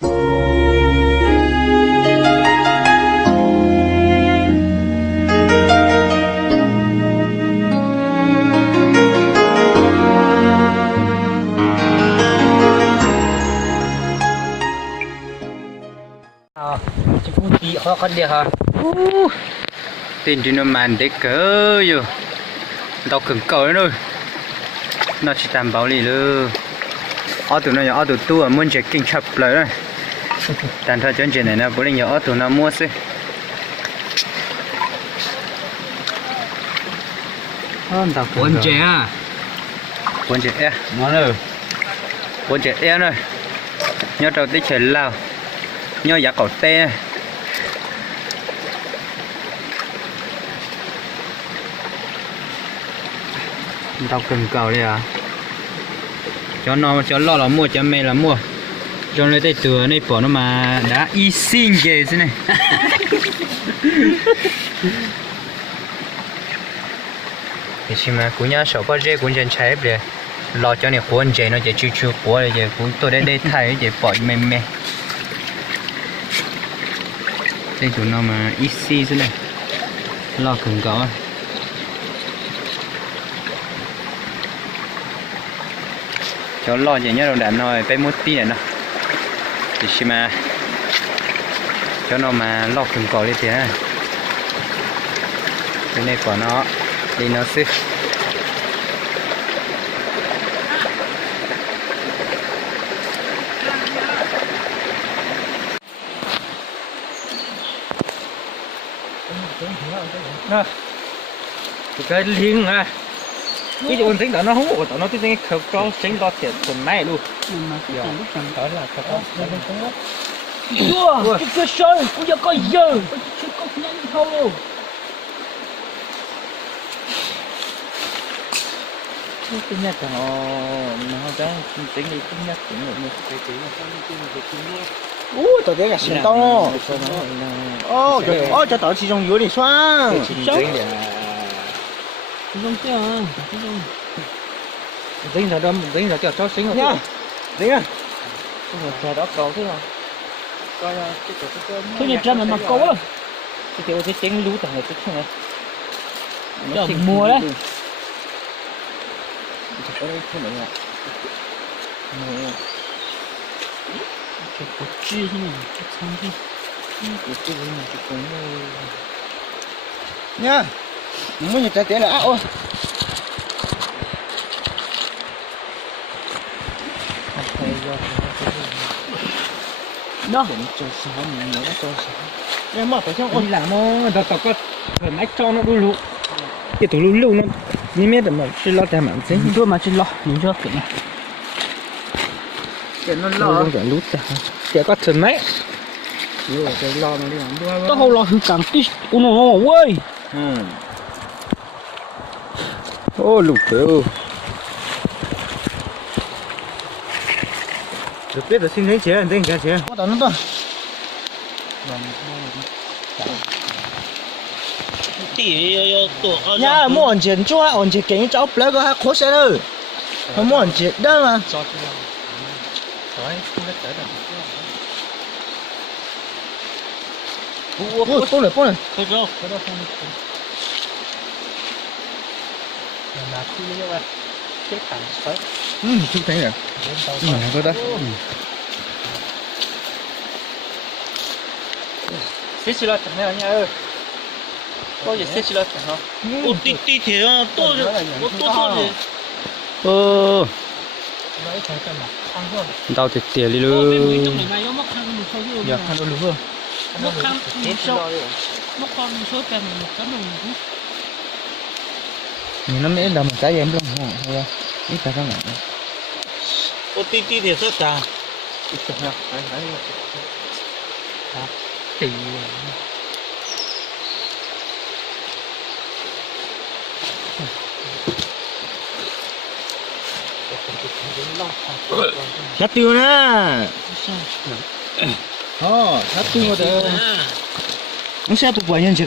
chỉ phun tí họ con đi hả tiền thì nó màn để cỡ rồi đau cứng cỡ rồi nó chỉ tạm bảo lì luôn ở tụi nó nhỏ ở tụi tôi muốn chạy kinh chập lại rồi tàn thời chân này nó bố lên nhỏ ở tụi nó mua xí Bốn trẻ à? Bốn trẻ e Ngon rồi. bốn trẻ e rồi nhớ đầu tích chơi lao nhớ giá cỏ te đau cần cầu đây à cho nó cho lo là mua cho mẹ là mua cho nó đây từ này bỏ nó mà đã y xin về thế này thì chỉ mà cũng nhớ sợ có dễ cũng chân cháy bề lo cho này cuốn dễ nó chỉ chú chú cuốn này cũng tôi đây thay để bỏ mềm mềm đây tụi nó mà ít xí thế này lo cần có cho lo gì nhớ đầu đạn rồi phải một tí này nó thì chỉ mà cho nó mà lo cần có đi thì ha cái này của nó đi nó xí Nè. Cái liêng à. Cái chỗ tính đó nó không có nó tính khớp cho tính đó thiệt tuần này luôn. Đó là khớp đó. Ủa, cái sôi cũng giờ có giờ, chưa có nhanh thôi. Cái nhát nó cái tính đi cái nhát cũng được một cái tôi thấy là xin tao nó. Cho tao chỉ dùng油里酸。không chứ à. Dính là cho xính rồi. Nha. Dính à. Cái đó cầu thế nào? Coi cái Thôi nhà chân mà cố lắm. cái kiểu cái chén lú thằng này cái này. Giờ mùa đấy. Cái đấy không được. Cái cột chi thế này, cái xong đi. Nha. Muốn như trái tía là ôi. Đó. Em mà phải cho Đi làm nó tao có phải máy cho nó đu lụ. Cái tủ lụ lụ nó như mét mà chỉ lo theo mảng chính. Tôi mà chỉ lo, mình cho cái này. cái nó Lo lo. cái lút ta. Chỉ có chân máy. Cái lo nó đi làm đua. Tôi không lo hư càng tí, ui nó ơi. Ô lục rồi. Được biết là xin thấy chế, anh cái chế. Có tao nó to. Nha, mua anh tiền cho anh tiền cái cháu lấy cái khó xe rồi. Không mua anh tiền đó mà. Ủa, bố này. Thôi đâu. Là khi như vậy cái thằng phải Chút thấy rồi. Có đó. xí lo chẳng hạn nha ơi. Có gì xí lo chẳng hả? Ô tí thế à, tôi thôi. Nói chẳng cần mà ăn thôi. Đau thì tiền đi Bên luôn. trong này mày nó mắc khăn một số rồi. Dạ, ăn đồ luôn. Mắc khăn một số. Mắc con một số tiền một tấm đồng. Nó mới làm một cái em luôn hả? Ít ta các bạn. Ô tí thì rất là. Tỷ. Sát tiêu nè. Sát tiêu rồi. Nó sẽ tụt vào nhân chỉ